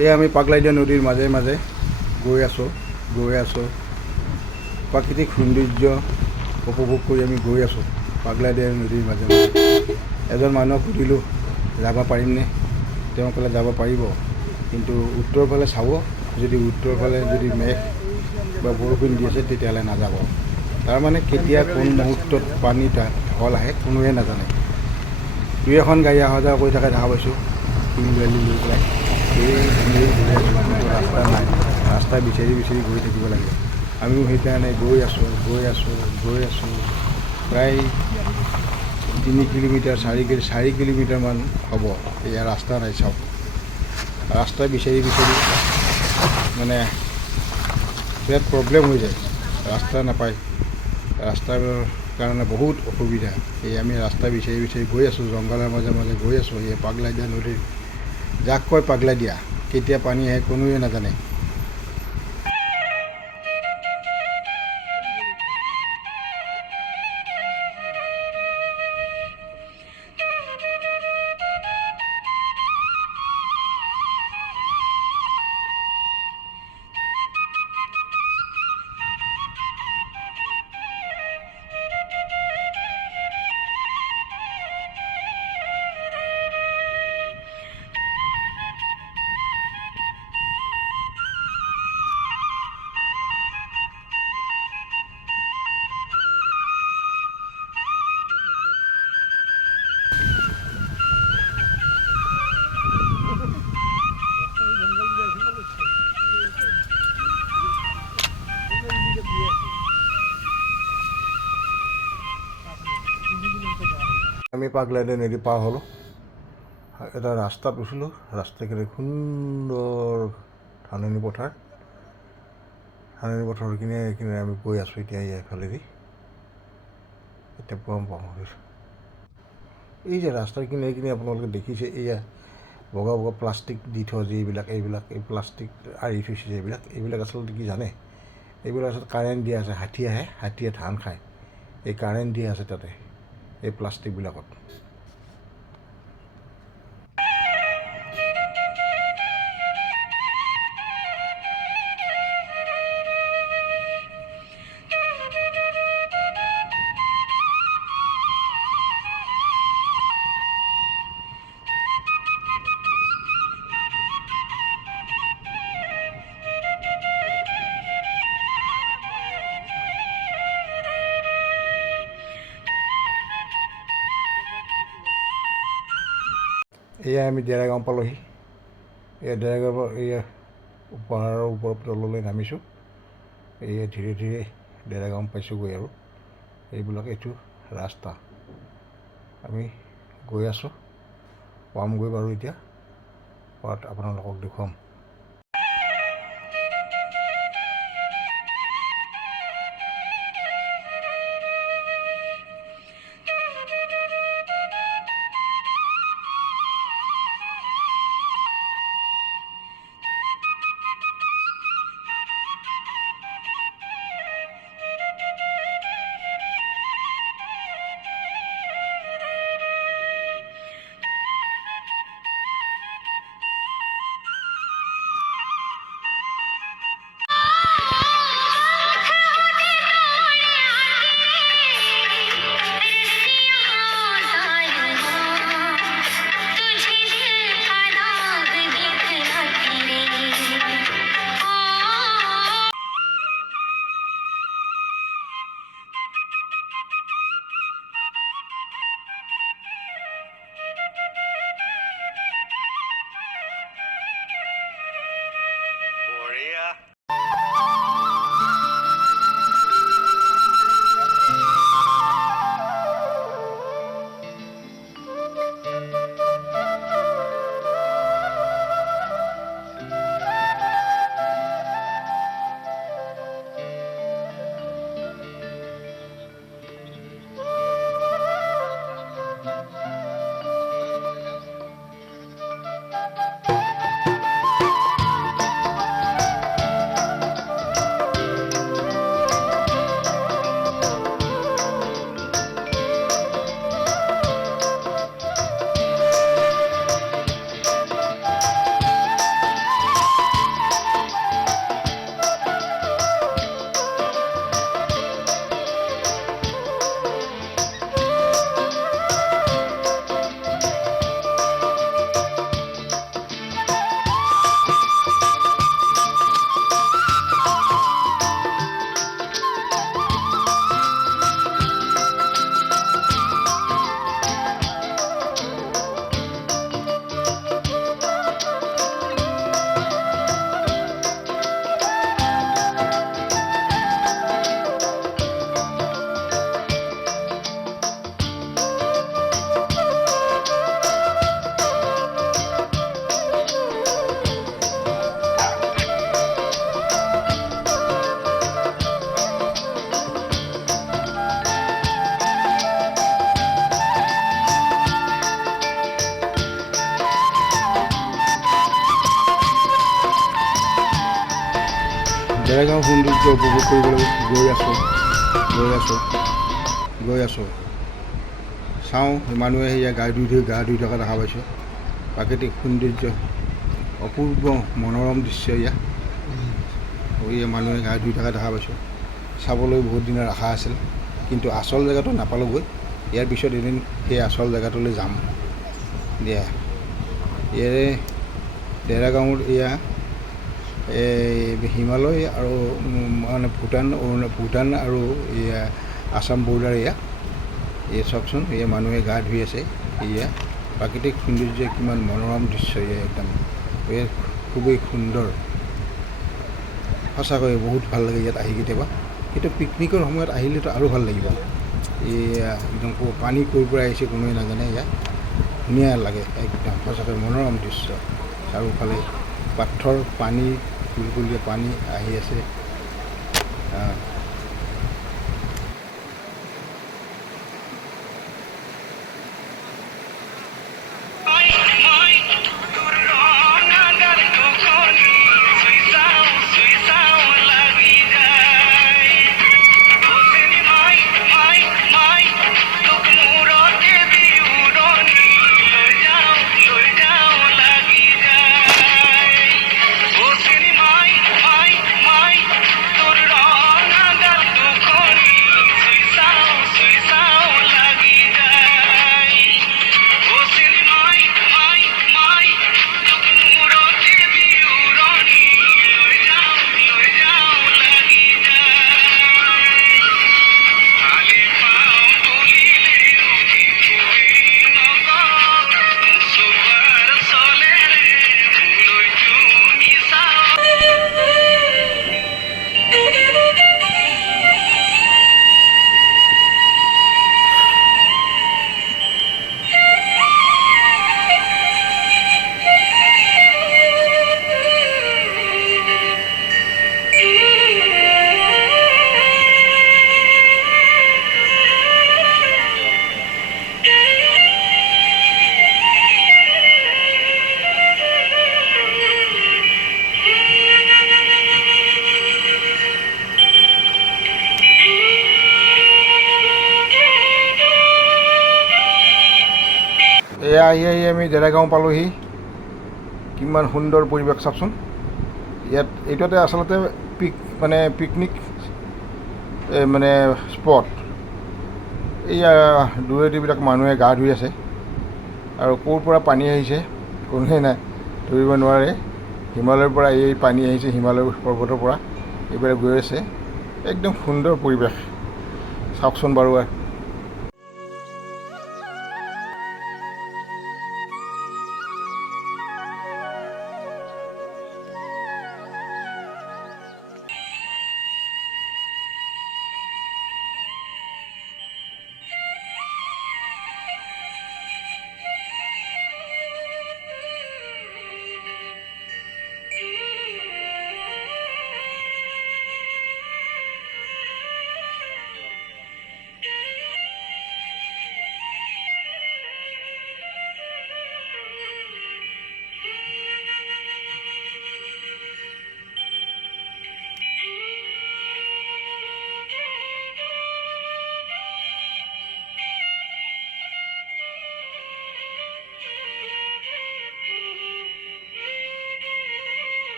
এই আমি পাগলাইদিয়া নদীৰ মাজে মাজে গৈ আছোঁ প্ৰাকৃতিক সৌন্দৰ্য উপভোগ কৰি আমি গৈ আছোঁ পাগলাইদিয়া নদীৰ মাজে মাজে। এজন মানুহক সুধিলোঁ যাব পাৰিমনে, তেওঁ ক'লে যাব পাৰিব, কিন্তু উত্তৰ ফালে চাব, যদি উত্তৰ ফালে যদি মেঘ বা বৰষুণ দি আছে তেতিয়াহ'লে নাযাব। তাৰমানে কেতিয়া কোন মুহূৰ্তত পানী ঢল আহে কোনোৱে নাজানে। দুই এখন গাড়ী অহা যোৱা কৰি থাকে দেখা পাইছোঁ, শিল বালি লৈ পেলাই। ৰাস্তা নাই, ৰাস্তা বিচাৰি গৈ থাকিব লাগে। আমিও সেইকাৰণে গৈ আছোঁ প্ৰায় 3 কিলোমিটাৰ 4 কিলোমিটাৰমান হ'ব। এয়া ৰাস্তা নাই, চাওক ৰাস্তা বিচাৰি মানে বিৰাট প্ৰব্লেম হৈ যায়, ৰাস্তা নাপায়। ৰাস্তাৰ কাৰণে বহুত অসুবিধা। এই আমি ৰাস্তা বিচাৰি গৈ আছোঁ, জংঘলৰ মাজে মাজে গৈ আছোঁ। এই পাগলাইদিয়া নদীৰ, যাক কয় পাগলাইদিয়া, কেতিয়া পানী আহে কোনোৱে নাজানে। আমি পাগলাইদিয়া নদী পাৰ হ'লোঁ, এটা ৰাস্তাত উঠিলোঁ। ৰাস্তাখিনি সুন্দৰ ধাননি পথাৰৰ কিনাৰে আমি গৈ আছোঁ এতিয়া এইফালেদি। এতিয়া পাওঁ এই যে ৰাস্তাৰ কিনাৰে আপোনালোকে দেখিছে, এয়া বগা প্লাষ্টিক দি থোৱা যে এই প্লাষ্টিক আঁৰি থৈছে যে এইবিলাক আচলতে কি জানে, এইবিলাক আচলতে কাৰেণ্ট দিয়া আছে। হাতীয়ে ধান খায়, এই কাৰেণ্ট দিয়া আছে তাতে এই প্লাষ্টিকবিলাকত। এয়া আমি ডেৰাগাঁও পালোহি। এয়া ডেৰাগাঁৱৰ এয়া পাহাৰৰ ওপৰৰ তললৈ নামিছোঁ। এয়া ধীৰে ডেৰাগাঁও পাইছোঁগৈ আৰু এইটো ৰাস্তা আমি গৈ আছোঁ, পামগৈ বাৰু। এতিয়া পাত আপোনালোকক দেখুৱাম। ডেৰগাঁও সৌন্দৰ্য উপভোগ কৰিবলৈ গৈ আছোঁ চাওঁ মানুহে সেয়া গা ধুই থকা দেখা পাইছোঁ। প্ৰাকৃতিক সৌন্দৰ্য অপূৰ্ব মনোৰম দৃশ্য এয়া মানুহে গা ধুই থকা দেখা পাইছোঁ। চাবলৈ বহুত দিনৰ আশা আছিল, কিন্তু আচল জেগাটো নাপালোঁগৈ। ইয়াৰ পিছত এদিন সেই আচল জেগাটোলৈ যাম দিয়া। ইয়াৰে ডেৰগাঁৱৰ এয়া হিমালয় আৰু মানে ভূটান আৰু এয়া আছাম বৰ্ডাৰ এয়া চাওকচোন। এয়া মানুহে গা ধুই আছে। এয়া প্ৰাকৃতিক সৌন্দৰ্য কিমান মনোৰম দৃশ্য এয়া একদম খুবেই সুন্দৰ। সঁচাকৈ বহুত ভাল লাগে ইয়াত আহি কেতিয়াবা। কিন্তু পিকনিকৰ সময়ত আহিলেতো আৰু ভাল লাগিব। এয়া একদম পানী ক'ৰ পৰা আহিছে কোনোৱে নাজানে। এয়া ধুনীয়া লাগে একদম সঁচাকৈ মনোৰম দৃশ্য। চাৰিওফালে পাথৰ, পানী, কুলকুলীয়া পানী আহি আছে। এয়া আহি আমি ডেৰগাঁও পালোহি। কিমান সুন্দৰ পৰিৱেশ চাওকচোন। ইয়াত এইটোতে আচলতে পিকনিক মানে স্পট। এইয়া দূৰেদিবিলাক মানুহে গা ধুই আছে আৰু ক'ৰ পৰা পানী আহিছে কোনোৱে নাই ধৰিব নোৱাৰে। হিমালয়ৰ পৰা এই পানী আহিছে, হিমালয় পৰ্বতৰ পৰা এইবিলাক গৈ আছে। একদম সুন্দৰ পৰিৱেশ চাওকচোন বাৰু।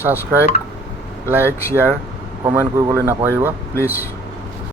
ছাবস্ক্ৰাইব, লাইক, শ্বেয়াৰ, কমেণ্ট কৰিবলৈ নাপাহৰিব প্লিজ।